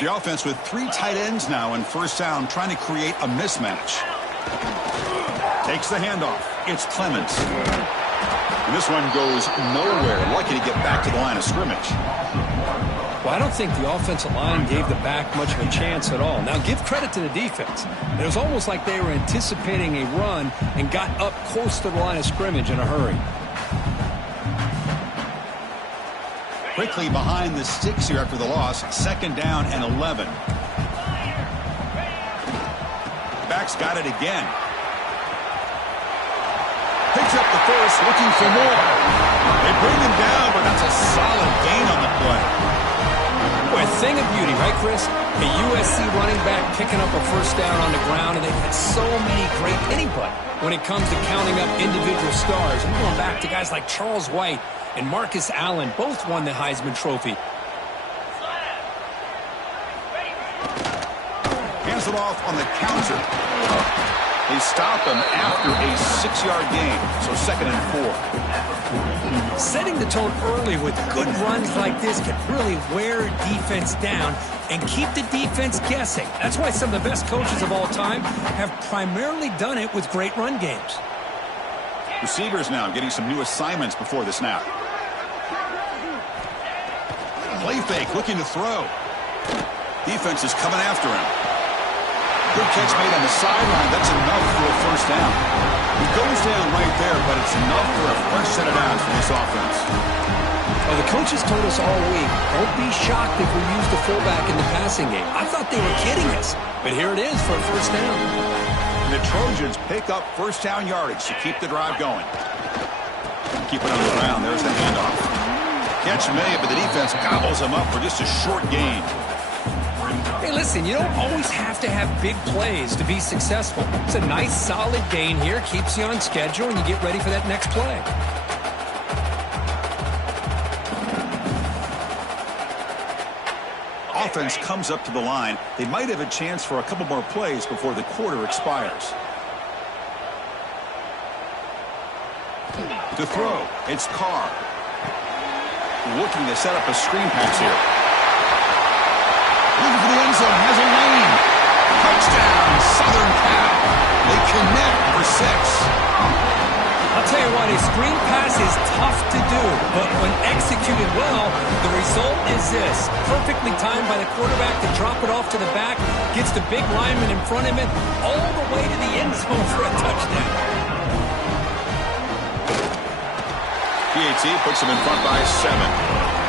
The offense with 3 tight ends now in first down, trying to create a mismatch. Takes the handoff. It's Clemens. And this one goes nowhere. Lucky to get back to the line of scrimmage. Well, I don't think the offensive line gave the back much of a chance at all. Now, give credit to the defense. It was almost like they were anticipating a run and got up close to the line of scrimmage in a hurry. Quickly behind the sticks here after the loss. 2nd down and 11. Back's got it again. Picks up the first, looking for more. They bring him down, but that's a solid gain on the play. Boy, a thing of beauty, right, Chris? A USC running back picking up a first down on the ground, and they've had so many great anybody when it comes to counting up individual stars. I'm going back to guys like Charles White and Marcus Allen, both won the Heisman Trophy. Hands it off on the counter. They stop him after a 6-yard gain, so 2nd and 4. Setting the tone early with good runs like this can really wear defense down and keep the defense guessing. That's why some of the best coaches of all time have primarily done it with great run games. Receivers now getting some new assignments before the snap. Play fake, looking to throw. Defense is coming after him. Good catch made on the sideline. That's enough for a first down. He goes down right there, but it's enough for a fresh set of downs for this offense. Well, the coaches told us all week, don't be shocked if we use the fullback in the passing game. I thought they were kidding us, but here it is for a first down. And the Trojans pick up first down yardage to keep the drive going. Keep it on the ground. There's the handoff. Catch made, but the defense gobbles him up for just a short gain. Hey, listen, you don't always have to have big plays to be successful. It's a nice, solid gain here. Keeps you on schedule, and you get ready for that next play. Offense comes up to the line. They might have a chance for a couple more plays before the quarter expires. To throw, it's Carr. Looking to set up a screen pass here. Looking for the end zone, has a lane. Touchdown, Southern Cal. They connect for 6. I'll tell you what, a screen pass is tough to do, but when executed well, the result is this. Perfectly timed by the quarterback to drop it off to the back, gets the big lineman in front of him, all the way to the end zone for a touchdown. PAT puts him in front by 7.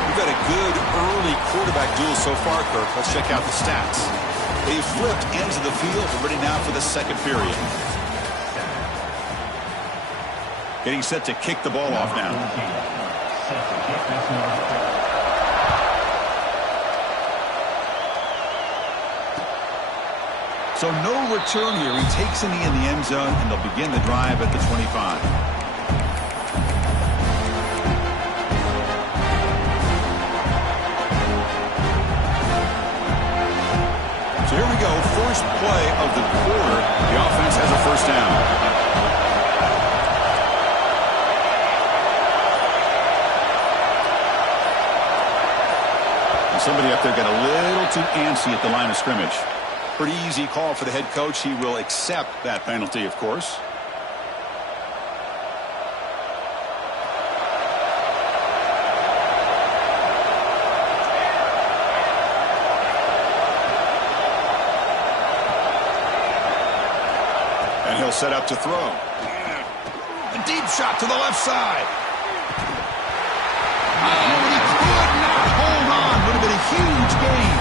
We've got a good early quarterback duel so far, Kirk. Let's check out the stats. They've flipped ends of the field. We're ready now for the second period. Getting set to kick the ball off now. So no return here. He takes a knee in the end zone, and they'll begin the drive at the 25. So here we go, first play of the quarter. The offense has a first down. And somebody up there got a little too antsy at the line of scrimmage. Pretty easy call for the head coach. He will accept that penalty, of course. And he'll set up to throw. A deep shot to the left side. Oh, and he could not hold on. Would have been a huge gain.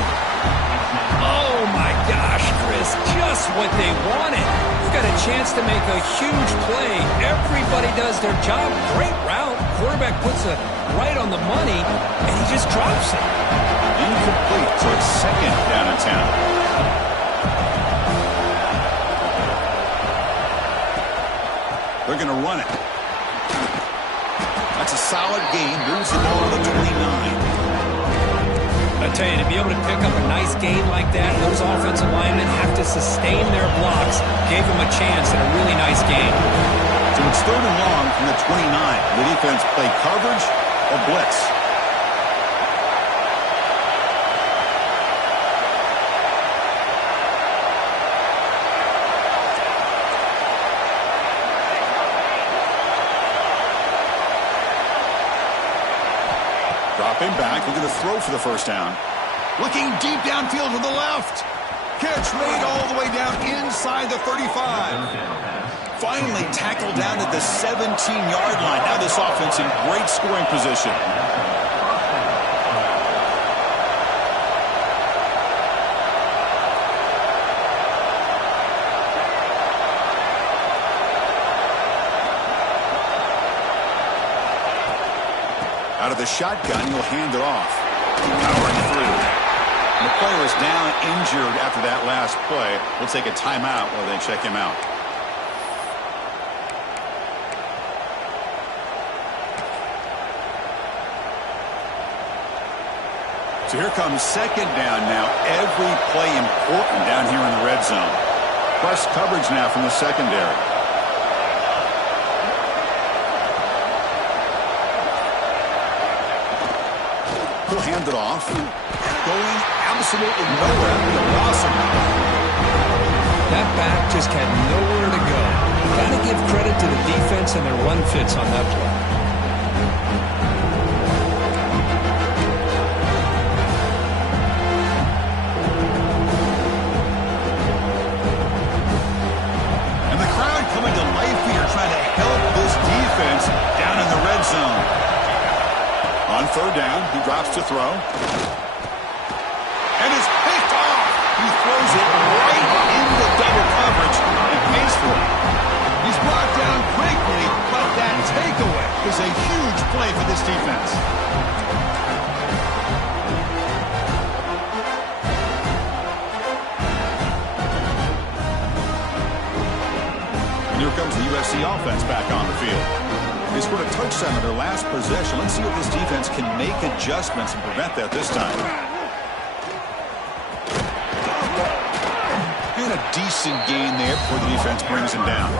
Oh, my gosh, Chris. Just what they wanted. You've got a chance to make a huge play. Everybody does their job. Great route. Quarterback puts it right on the money, and he just drops it. Incomplete, so it's second down and 10. They're going to run it. That's a solid gain. Moves the ball to the 29. I tell you, to be able to pick up a nice game like that, those offensive linemen have to sustain their blocks. Gave them a chance at a really nice game. So it's third and long from the 29. The defense play coverage or blitz. Dropping back, looking to throw for the first down. Looking deep downfield to the left. Catch made all the way down inside the 35. Finally tackled down at the 17-yard line. Now this offense in great scoring position. Out of the shotgun, he'll hand it off. Powering through. The player is down injured after that last play. We'll take a timeout while they check him out. So here comes second down now. Every play important down here in the red zone. Press coverage now from the secondary. He'll hand it off. Going absolutely nowhere. The loss of that back just had nowhere to go. Got to give credit to the defense and their run fits on that play. And the crowd coming to life here, trying to help this defense down in the red zone. On third down, he drops to throw. And it's picked off. He throws it right into double coverage and pays for it. He's brought down quickly, but that takeaway is a huge play for this defense. And here comes the USC offense back on the field. They scored a touchdown on their last possession. Let's see if this defense can make adjustments and prevent that this time. And a decent gain there before the defense brings him down.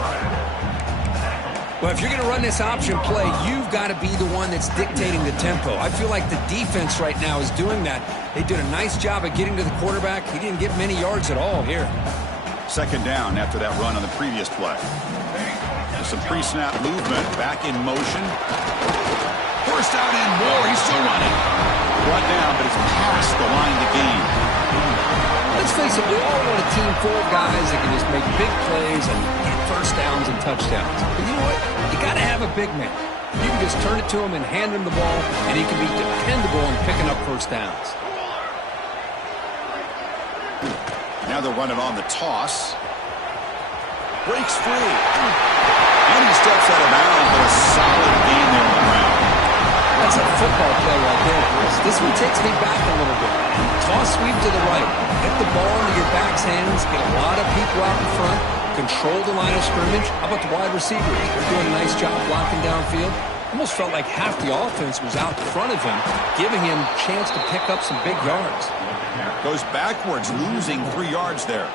Well, if you're going to run this option play, you've got to be the one that's dictating the tempo. I feel like the defense right now is doing that. They did a nice job of getting to the quarterback. He didn't get many yards at all here. Second down after that run on the previous play. Some pre-snap movement, back in motion. First down and more. He's still running. Brought down, but it's past the line to gain. Let's face it, we all want a team full of guys that can just make big plays and get first downs and touchdowns. But you know what? You got to have a big man. You can just turn it to him and hand him the ball, and he can be dependable in picking up first downs. Now they're running on the toss. Breaks free. And he steps out of bounds, but a solid gain there on the ground. That's a football play right there, Chris. This one takes me back a little bit. Toss sweep to the right. Get the ball into your back's hands. Get a lot of people out in front. Control the line of scrimmage. How about the wide receivers? They're doing a nice job blocking downfield. Almost felt like half the offense was out in front of him, giving him a chance to pick up some big yards. Goes backwards, losing 3 yards there.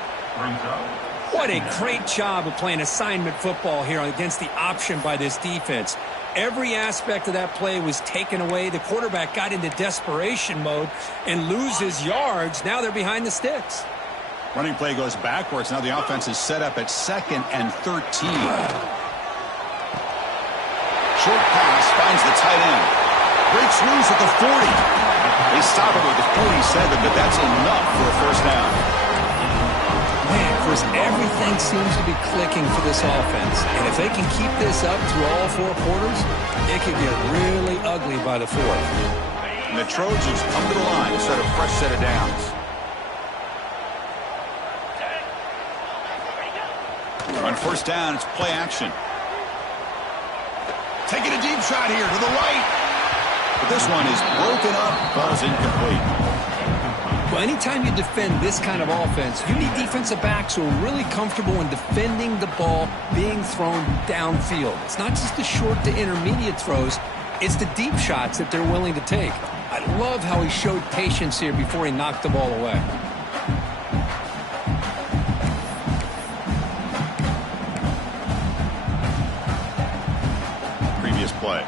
What a great job of playing assignment football here against the option by this defense. Every aspect of that play was taken away. The quarterback got into desperation mode and loses yards. Now they're behind the sticks. Running play goes backwards. Now the offense is set up at 2nd and 13. Short pass finds the tight end. Breaks loose at the 40. They stop it at the 47, but that's enough for a first down. Man, Chris, everything seems to be clicking for this offense. And if they can keep this up through all 4 quarters, it could get really ugly by the 4th. And the Trojans come to the line to set a fresh set of downs. On first down, it's play action. Taking a deep shot here to the right. But this one is broken up. Ball's incomplete. Well, anytime you defend this kind of offense, you need defensive backs who are really comfortable in defending the ball being thrown downfield. It's not just the short to intermediate throws. It's the deep shots that they're willing to take. I love how he showed patience here before he knocked the ball away. Previous play.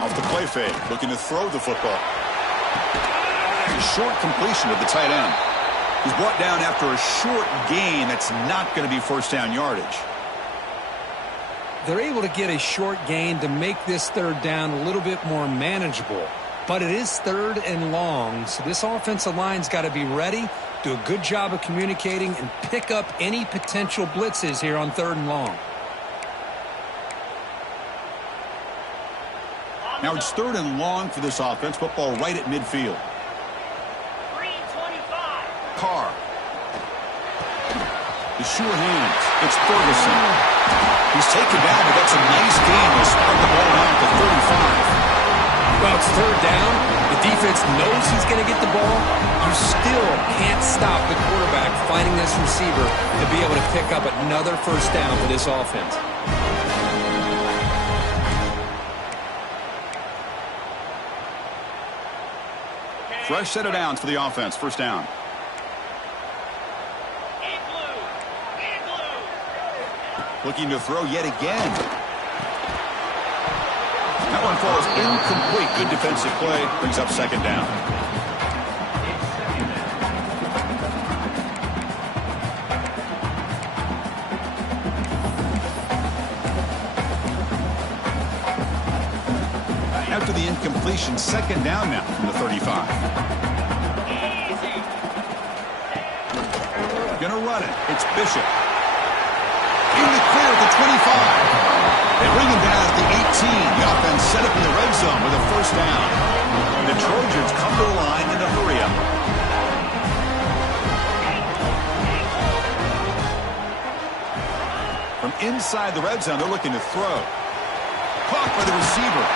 Off the play fake, looking to throw the football. a short completion to the tight end. He's brought down after a short gain. That's not going to be first down yardage. They're able to get a short gain to make this third down a little bit more manageable. But it is third and long, so this offensive line's got to be ready, do a good job of communicating, and pick up any potential blitzes here on third and long. Now it's third and long for this offense. Football right at midfield. 325. Carr. The sure hands. It's Ferguson. He's taken down, but that's a nice gain. He'll spot the ball out to 35. Well, it's third down. The defense knows he's going to get the ball. You still can't stop the quarterback finding this receiver to be able to pick up another first down for this offense. Fresh set of downs for the offense. First down. Looking to throw yet again. That one falls incomplete. Good defensive play. Brings up second down. After the incompletion, second down now from the 35. Gonna run it. It's Bishop. In the clear at the 25. They bring him down at the 18. The offense set up in the red zone with a first down. The Trojans come to the line in a hurry up. From inside the red zone, they're looking to throw. Caught by the receiver.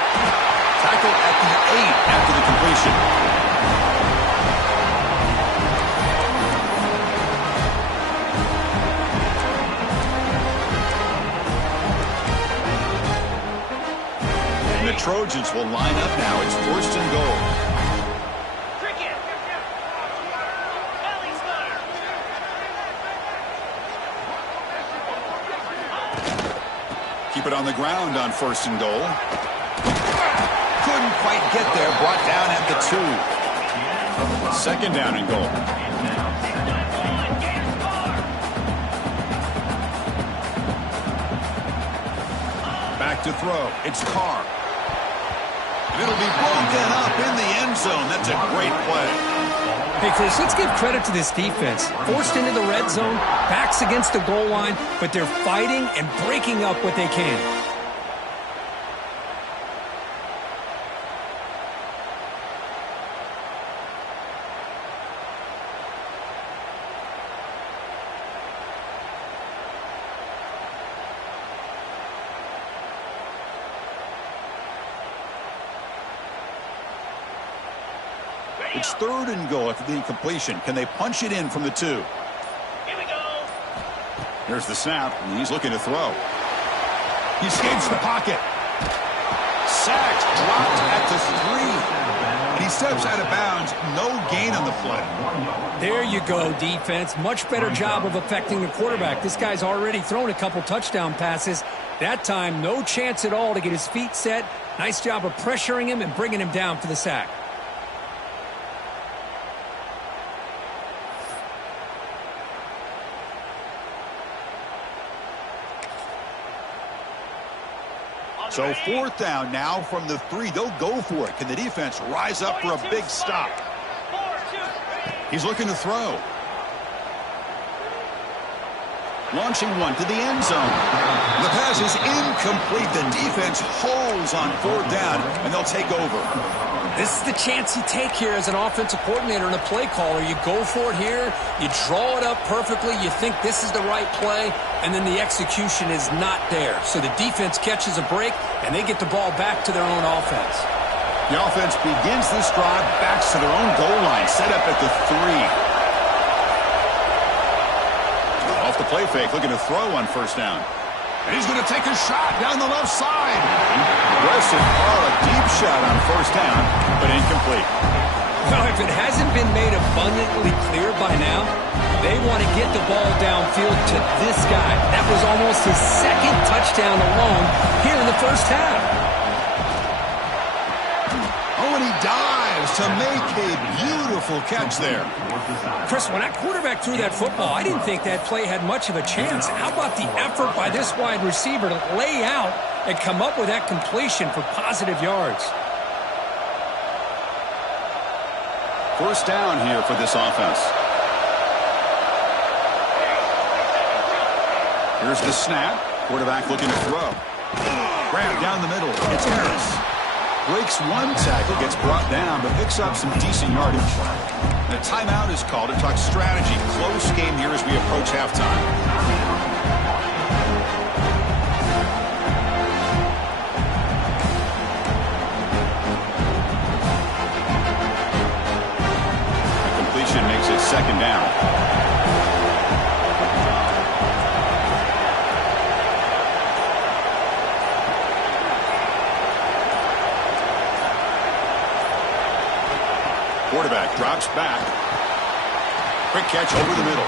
Tackle at the 8 after the completion. And the Trojans will line up now. It's first and goal. Cricket. Belly stutter. Keep it on the ground on first and goal. Couldn't quite get there. Brought down at the 2. Second down and goal. Back to throw. It's Carr. It'll be broken up in the end zone. That's a great play. Hey, Chris, let's give credit to this defense. Forced into the red zone, backs against the goal line, but they're fighting and breaking up what they can. It's third and goal after the incompletion. Can they punch it in from the 2? Here we go. Here's the snap, and he's looking to throw. He escapes the pocket. Sacked, dropped at the 3. And he steps out of bounds. No gain on the play. There you go, defense. Much better job of affecting the quarterback. This guy's already thrown a couple touchdown passes. That time, no chance at all to get his feet set. Nice job of pressuring him and bringing him down for the sack. So fourth down now from the 3. They'll go for it. Can the defense rise up for a big stop? He's looking to throw. Launching one to the end zone. The pass is incomplete. The defense holds on fourth down, and they'll take over. This is the chance you take here as an offensive coordinator and a play caller. You go for it here, you draw it up perfectly, you think this is the right play, and then the execution is not there. So the defense catches a break, and they get the ball back to their own offense. The offense begins this drive, backs to their own goal line, set up at the 3. Off the play fake, looking to throw on first down. And he's going to take a shot down the left side. Aggressive call, a deep shot on first down, but incomplete. Well, if it hasn't been made abundantly clear by now, they want to get the ball downfield to this guy. That was almost his second touchdown alone here in the first half. Oh, and he dives. strives to make a beautiful catch there. Chris, when that quarterback threw that football, I didn't think that play had much of a chance. How about the effort by this wide receiver to lay out and come up with that completion for positive yards? First down here for this offense. Here's the snap. Quarterback looking to throw. Grab down the middle. It's Harris. Breaks one tackle, gets brought down, but picks up some decent yardage. And a timeout is called to talk strategy. Close game here as we approach halftime. The completion makes it second down. Quarterback drops back. Quick catch over the middle.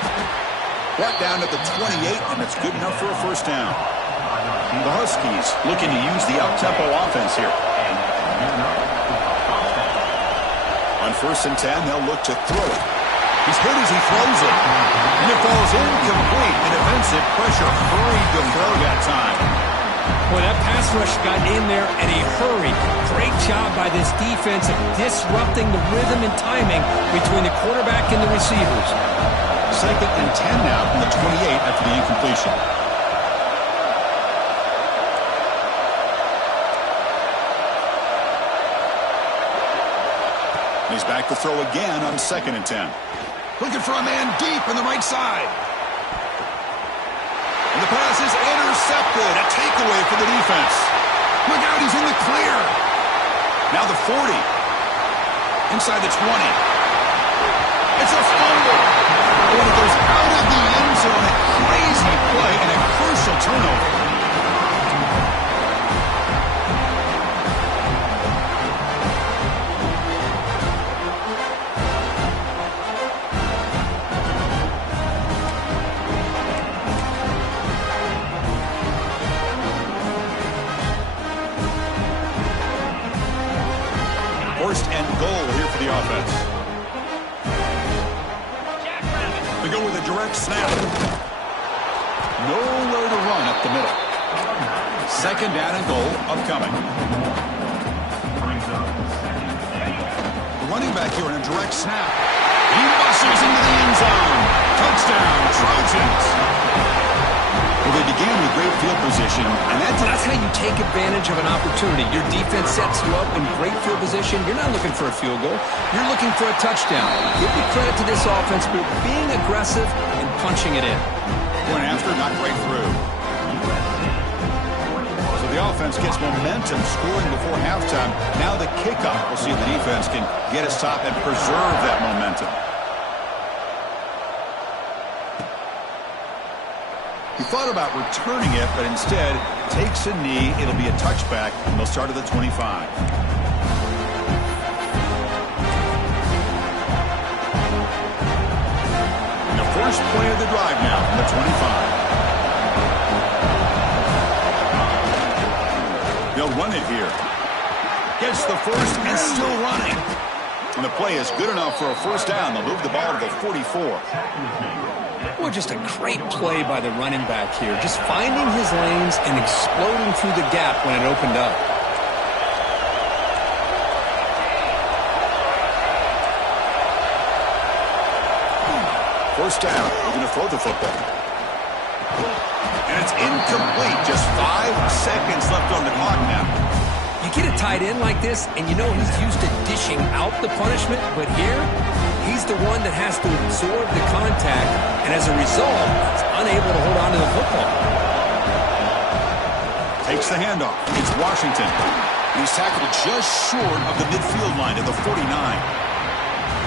Brought down at the 28, and it's good enough for a first down. The Huskies looking to use the up-tempo offense here. On 1st and 10, they'll look to throw it. He's hit as he throws it. And it falls incomplete. And defensive pressure hurried to throw that time. Boy, that pass rush got in there in a hurry. Great job by this defense of disrupting the rhythm and timing between the quarterback and the receivers. 2nd and 10 now from the 28 after the incompletion. He's back to throw again on 2nd and 10. Looking for a man deep on the right side. And the pass is intercepted. A takeaway for the defense. Look out, he's in the clear. Now the 40. Inside the 20. It's a fumble. When it goes out of the end zone, a crazy play and a crucial turnover. First and goal here for the offense. They go with a direct snap. Nowhere to run up the middle. 2nd down and goal upcoming. The running back here in a direct snap. He muscles into the end zone. Touchdown, Trojans. Well, they began with great field position, and that's how you take advantage of an opportunity. Your defense sets you up in great field position. You're not looking for a field goal. You're looking for a touchdown. Give the credit to this offense for being aggressive and punching it in. Going after, not break through. So the offense gets momentum, scoring before halftime. Now the kickoff. We'll see if the defense can get a stop and preserve that momentum. He thought about returning it, but instead takes a knee. It'll be a touchback, and they'll start at the 25. And the first play of the drive now from the 25. They'll run it here. Gets the first and still running. And the play is good enough for a first down. They'll move the ball to the 44. Boy, just a great play by the running back here. Just finding his lanes and exploding through the gap when it opened up. First down. We're going to throw the football. And it's incomplete. Just 5 seconds left on the clock now. You get a tight end like this, and you know he's used to dishing out the punishment, but here, he's the one that has to absorb the contact, and as a result, he's unable to hold on to the football. Takes the handoff. It's Washington. He's tackled just short of the midfield line at the 49.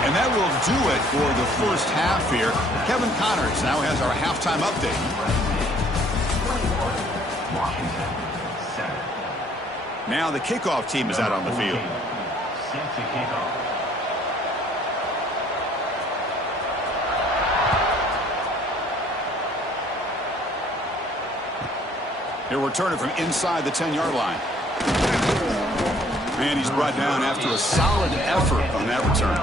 And that will do it for the first half here. Kevin Connors now has our halftime update. Now the kickoff team is out on the field. He'll return it from inside the 10-yard line. And he's brought down after a solid effort on that return.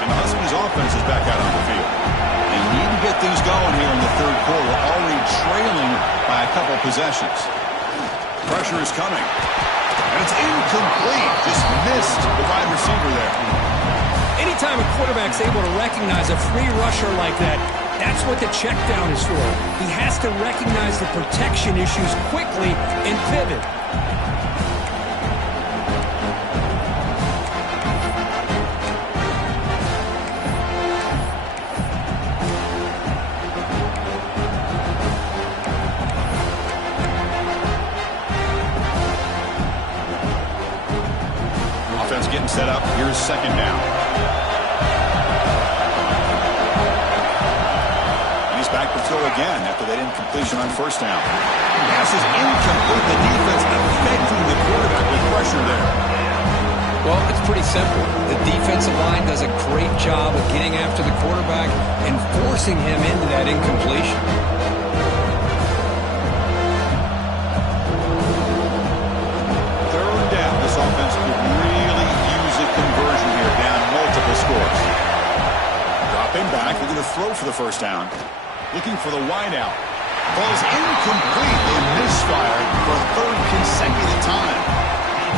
And the Huskies offense is back out on the field. They need to get things going here in the third quarter, already trailing by a couple possessions. Pressure is coming. And it's incomplete. Just missed the wide receiver there. Anytime a quarterback's able to recognize a free rusher like that, that's what the check down is for. He has to recognize the protection issues quickly and pivot. Offense getting set up. Here's second down. Back to throw again after that incompletion on first down. Pass is incomplete. The defense affecting the quarterback with pressure there. Well, it's pretty simple. The defensive line does a great job of getting after the quarterback and forcing him into that incompletion. Third down. This offense could really use a conversion here, down multiple scores. Dropping back. They're going to throw for the first down. Looking for the wideout. Ball's incomplete. They misfire for a third consecutive time.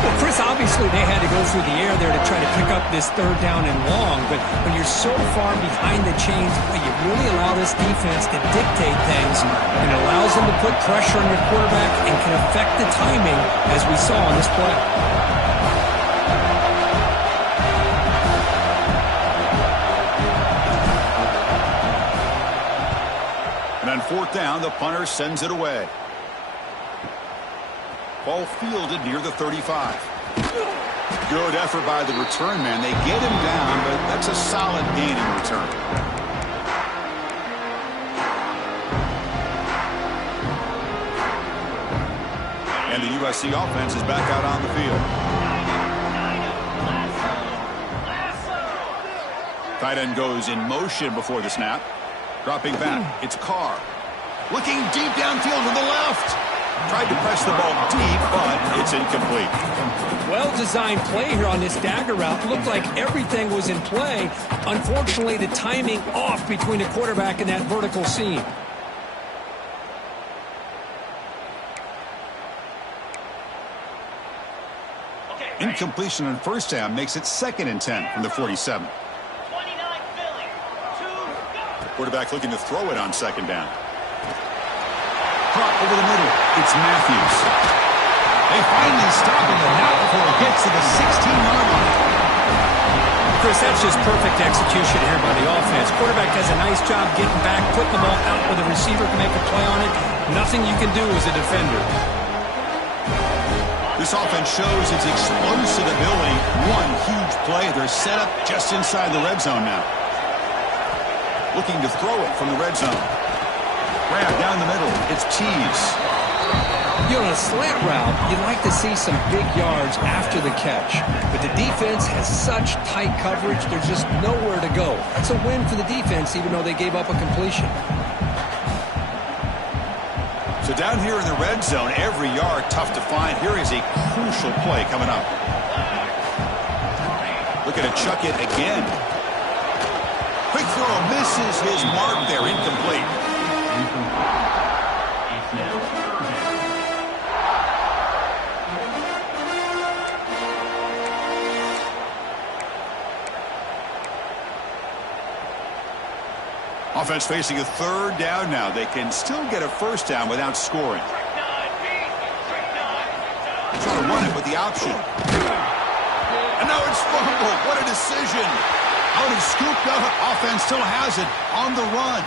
Well, Chris, obviously they had to go through the air there to try to pick up this third down and long, but when you're so far behind the chains, you really allow this defense to dictate things, and it allows them to put pressure on your quarterback and can affect the timing, as we saw on this play. And on fourth down, the punter sends it away. Ball fielded near the 35. Good effort by the return man. They get him down, but that's a solid gain in return. And the USC offense is back out on the field. Tight end goes in motion before the snap. Dropping back, it's Carr. Looking deep downfield to the left. Tried to press the ball deep, but it's incomplete. Well-designed play here on this dagger route. Looked like everything was in play. Unfortunately, the timing off between the quarterback and that vertical seam. Incompletion on first down makes it 2nd and 10 from the 47. Quarterback looking to throw it on second down. Caught over the middle. It's Matthews. They finally stop him, and now before it gets to the 16-yard line. Chris, that's just perfect execution here by the offense. Quarterback does a nice job getting back, putting the ball out where the receiver can make a play on it. Nothing you can do as a defender. This offense shows its explosive ability. One huge play. They're set up just inside the red zone now. Looking to throw it from the red zone. Grab down the middle. It's Cheese. You know, on a slant route, you'd like to see some big yards after the catch. But the defense has such tight coverage, there's just nowhere to go. That's a win for the defense, even though they gave up a completion. So down here in the red zone, every yard tough to find. Here is a crucial play coming up. Looking to chuck it again. Quick throw misses his mark there, incomplete. Offense facing a third down now. They can still get a first down without scoring. Trying to run it with the option. And now it's fumbled. What a decision. Out and scooped up. Offense still has it on the run.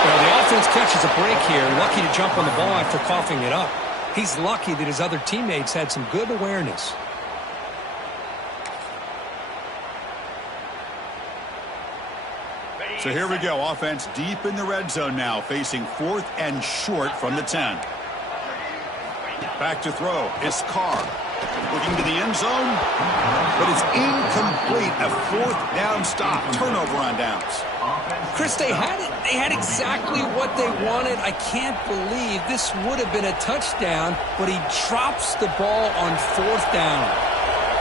Well, the offense catches a break here. Lucky to jump on the ball after coughing it up. He's lucky that his other teammates had some good awareness. So here we go. Offense deep in the red zone now, facing 4th and short from the 10. Back to throw. It's Carr. Looking to the end zone, but it's incomplete. A fourth down stop. Turnover on downs. Chris, they had it. They had exactly what they wanted. I can't believe this would have been a touchdown, but he drops the ball on fourth down.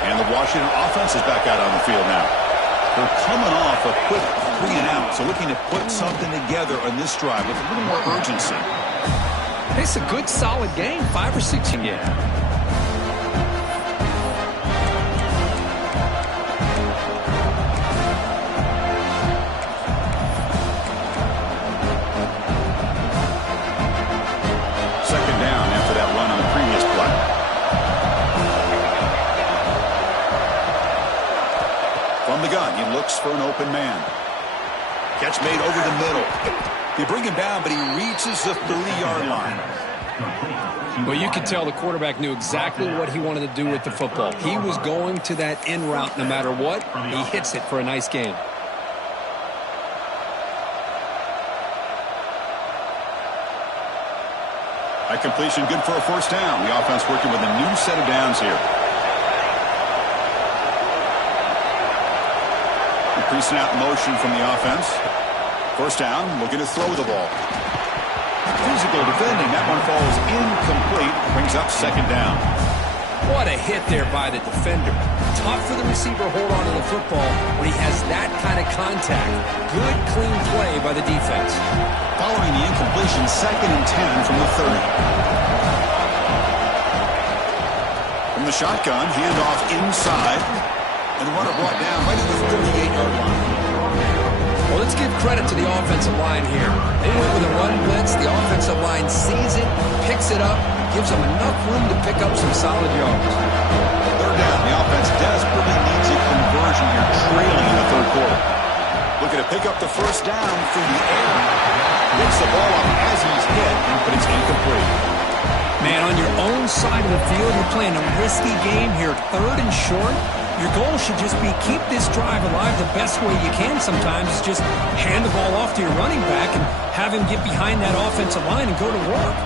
And the Washington offense is back out on the field now. They're coming off a quick 3-and-out, so looking to put something together on this drive with a little more urgency. It's a good, solid game. 5 or 6 again. Second down after that run on the previous play. From the gun, he looks for an open man. Catch made over the middle. They bring him down, but he reaches the 30-yard line. Well, you could tell the quarterback knew exactly what he wanted to do with the football. He was going to that in route no matter what. He hits it for a nice gain. That completion good for a first down. The offense working with a new set of downs here. Increasing out motion from the offense. First down, looking to throw the ball. Physical defending. That one falls incomplete. Brings up second down. What a hit there by the defender. Tough for the receiver to hold on to the football when he has that kind of contact. Good, clean play by the defense. Following the incompletion, 2nd and 10 from the 30. From the shotgun, handoff inside. And the runner brought down right at the 38-yard line. Well, let's give credit to the offensive line here. They went with a run blitz. The offensive line sees it, picks it up, gives them enough room to pick up some solid yards. Third down. The offense desperately needs a conversion here, trailing in the third quarter. Looking to pick up the first down through the air. Picks the ball up as he's hit, but it's incomplete. Man, on your own side of the field, you're playing a risky game here. 3rd and short. Your goal should just be keep this drive alive the best way you can sometimes. Is just hand the ball off to your running back and have him get behind that offensive line and go to work.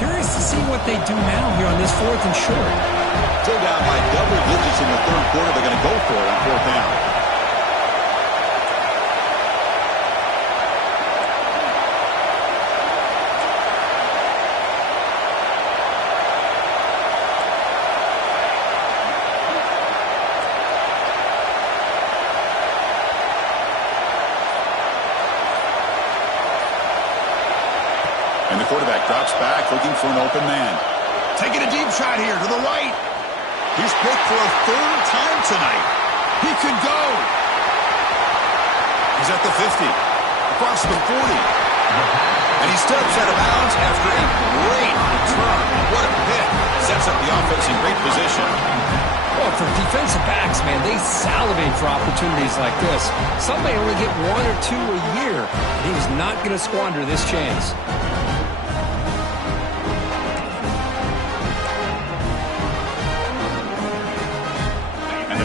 Curious to see what they do now here on this 4th and short. Still down by double digits in the third quarter. They're going to go for it on 4th down. And the quarterback drops back, looking for an open man. Taking a deep shot here to the right. He's picked for a 3rd time tonight. He could go. He's at the 50, across the 40. And he steps out of bounds after a great return. What a pick. Sets up the offense in great position. Well, for defensive backs, man, they salivate for opportunities like this. Some may only get 1 or 2 a year. He was not going to squander this chance.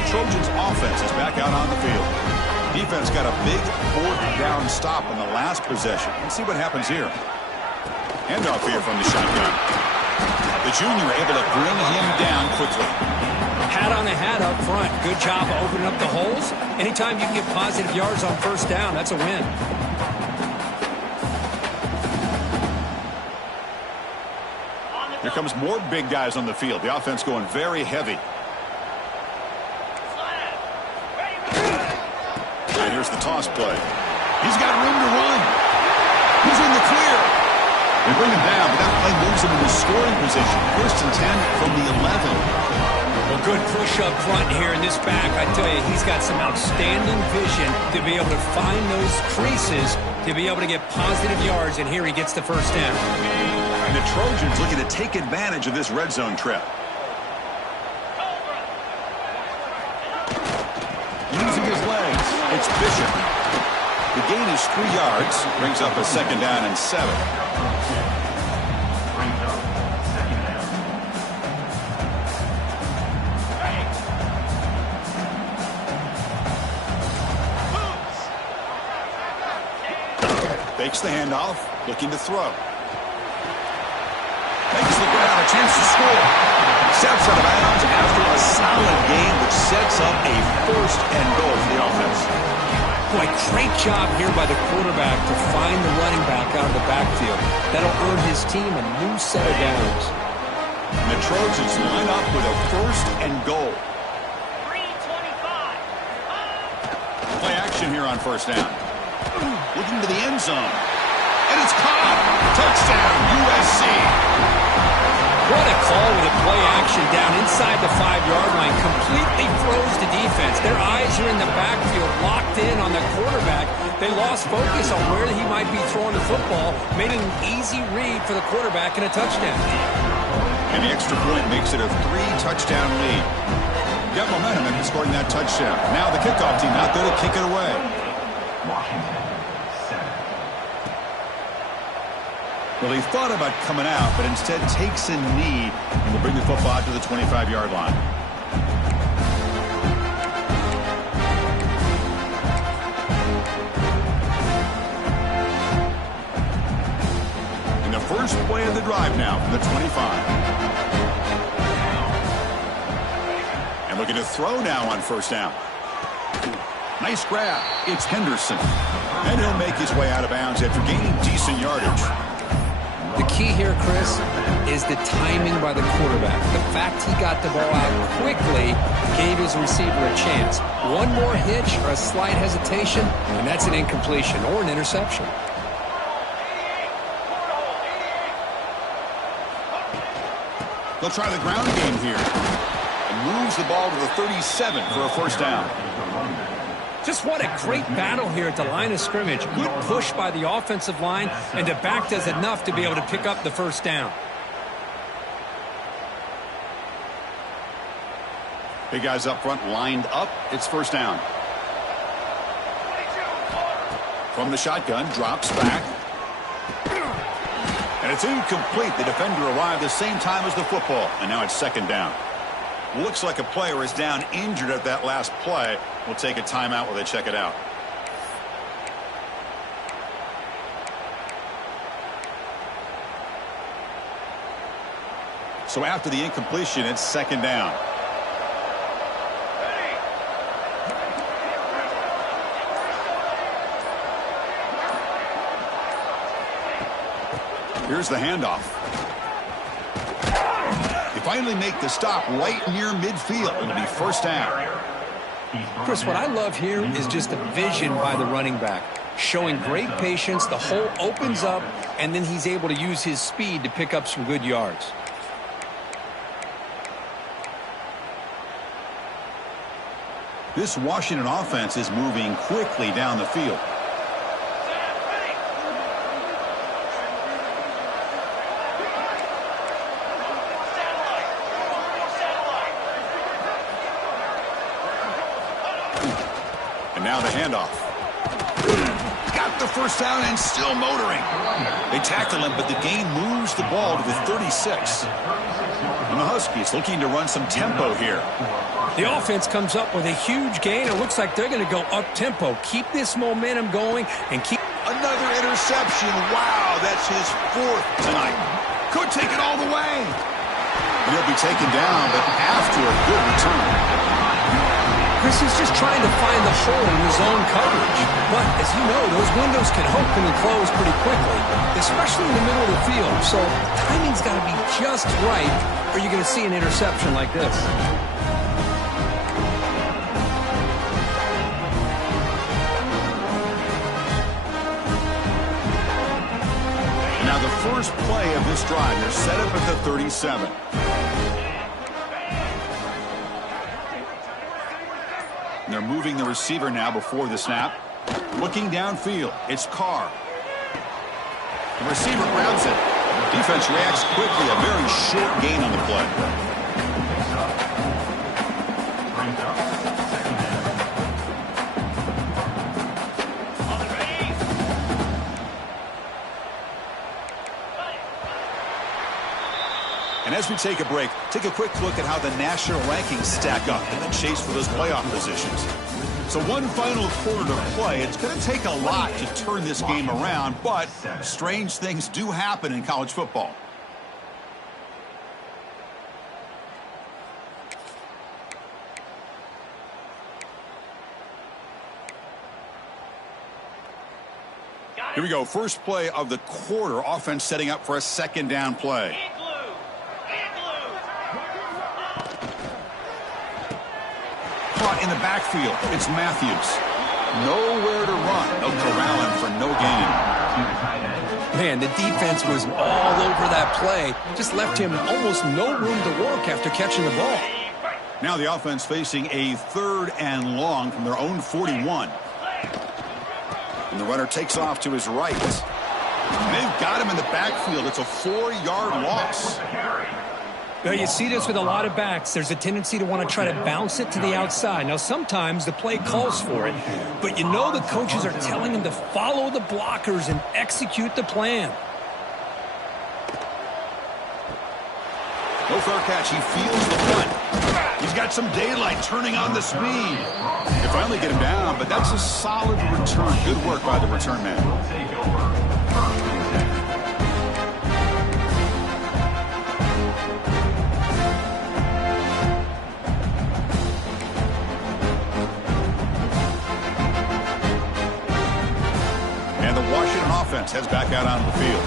Trojans offense is back out on the field. Defense got a big 4th down stop in the last possession. Let's see what happens here. Handoff here from the shotgun. The junior able to bring him down quickly. Hat on the hat up front. Good job of opening up the holes. Anytime you can get positive yards on first down, that's a win. Here comes more big guys on the field. The offense going very heavy. And here's the toss play. He's got room to run. He's in the clear. They bring him down, but that play moves him into scoring position. 1st and 10 from the 11. Well, good push up front here in this back. I tell you, he's got some outstanding vision to be able to find those creases, to be able to get positive yards, and here he gets the first down. And the Trojans looking to take advantage of this red zone trap. Using his legs, it's Bishop. The gain is 3 yards, brings up a 2nd down and 7. Fakes the handoff, looking to throw. Makes the ground, a chance to score. Steps out of bounds after a solid game, which sets up a 1st and goal for the offense. Boy, great job here by the quarterback to find the running back out of the backfield. That'll earn his team a new set of downs. And the Trojans line up with a 1st and goal. 3:25. Play action here on 1st down. Looking to the end zone. And it's caught. Touchdown, USC. What a call with a play action down inside the 5-yard line. Completely froze the defense. Their eyes are in the backfield, locked in on the quarterback. They lost focus on where he might be throwing the football, made an easy read for the quarterback and a touchdown. And the extra point makes it a 3-touchdown lead. Got momentum after scoring that touchdown. Now the kickoff team out there to kick it away. Well, he thought about coming out, but instead takes a knee and will bring the football out to the 25-yard line. And the first play of the drive now from the 25. And looking to throw now on 1st down. Nice grab. It's Henderson. And he'll make his way out of bounds after gaining decent yardage. The key here, Chris, is the timing by the quarterback. The fact he got the ball out quickly gave his receiver a chance. One more hitch or a slight hesitation, and that's an incompletion or an interception. They'll try the ground game here. And moves the ball to the 37 for a 1st down. Just what a great battle here at the line of scrimmage. Good push by the offensive line, and the back does enough to be able to pick up the 1st down. Big guys up front lined up. It's 1st down. From the shotgun, drops back. And it's incomplete. The defender arrived the same time as the football, and now it's 2nd down. Looks like a player is down injured at that last play. We'll take a timeout while they check it out. So after the incompletion, it's 2nd down. Here's the handoff. They finally make the stop right near midfield. It'll be 1st down. Chris, what I love here is just the vision by the running back. Showing great patience, the hole opens up, and then he's able to use his speed to pick up some good yards. This Washington offense is moving quickly down the field. And now the handoff. Got the 1st down and still motoring. They tackle him, but the game moves the ball to the 36. And the Huskies looking to run some tempo here. The offense comes up with a huge gain. It looks like they're going to go up-tempo. Keep this momentum going and keep... Another interception. Wow, that's his 4th tonight. Could take it all the way. And he'll be taken down, but after a good return. Chris is just trying to find the hole in his own coverage. But, as you know, those windows can open and close pretty quickly, especially in the middle of the field. So timing's got to be just right, or you're going to see an interception like this. And now the first play of this drive, they're set up at the 37. And they're moving the receiver now before the snap. Looking downfield, it's Carr. The receiver grabs it. Defense reacts quickly. A very short gain on the play. And as we take a break, take a quick look at how the national rankings stack up in the chase for those playoff positions. So one final quarter to play. It's going to take a lot to turn this game around, but strange things do happen in college football. Here we go. First play of the quarter. Offense setting up for a second down play. Caught in the backfield. It's Matthews. Nowhere to run. They'll corral him for no gain. Man, the defense was all over that play. Just left him almost no room to work after catching the ball. Now the offense facing a 3rd and long from their own 41. And the runner takes off to his right. And they've got him in the backfield. It's a 4-yard loss. Well, you see this with a lot of backs. There's a tendency to want to try to bounce it to the outside. Now, sometimes the play calls for it, but you know the coaches are telling him to follow the blockers and execute the plan. No fair catch. He feels the punt. He's got some daylight turning on the speed. They finally get him down, but that's a solid return. Good work by the return man. And the Washington offense heads back out onto the field.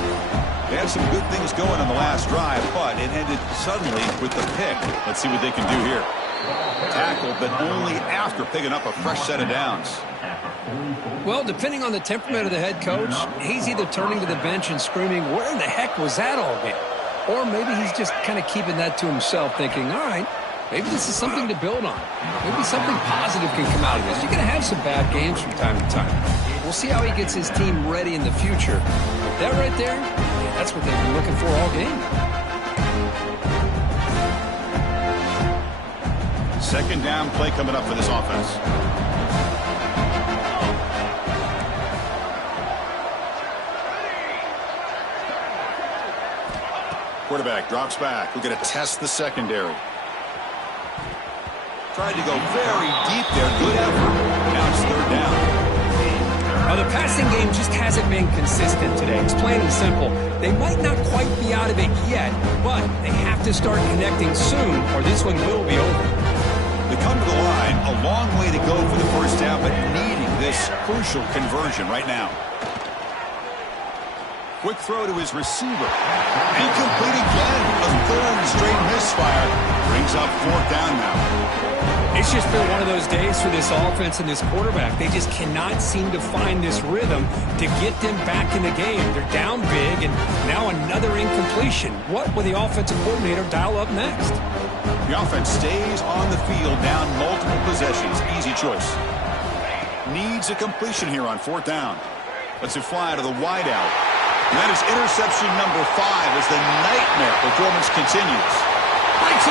They had some good things going on the last drive, but it ended suddenly with the pick. Let's see what they can do here. Tackled, but only after picking up a fresh set of downs. Well, depending on the temperament of the head coach, he's either turning to the bench and screaming, where in the heck was that all game? Or maybe he's just kind of keeping that to himself, thinking, all right, maybe this is something to build on. Maybe something positive can come out of this. You're going to have some bad games from time to time. We'll see how he gets his team ready in the future. But that right there, that's what they've been looking for all game. Second down play coming up for this offense. Quarterback drops back. We're going to test the secondary. Tried to go very deep there. Good effort. Now it's 3rd down. Now, the passing game just hasn't been consistent today. It's plain and simple. They might not quite be out of it yet, but they have to start connecting soon, or this one will be over. They come to the line, a long way to go for the first down, but needing this crucial conversion right now. Quick throw to his receiver. Incomplete again. A 3rd straight misfire. Brings up 4th down now. It's just been one of those days for this offense and this quarterback. They just cannot seem to find this rhythm to get them back in the game. They're down big, and now another incompletion. What will the offensive coordinator dial up next? The offense stays on the field, down multiple possessions. Easy choice. Needs a completion here on 4th down. Lets it fly to the wideout. And that is interception number 5 as the nightmare performance continues. Breaks it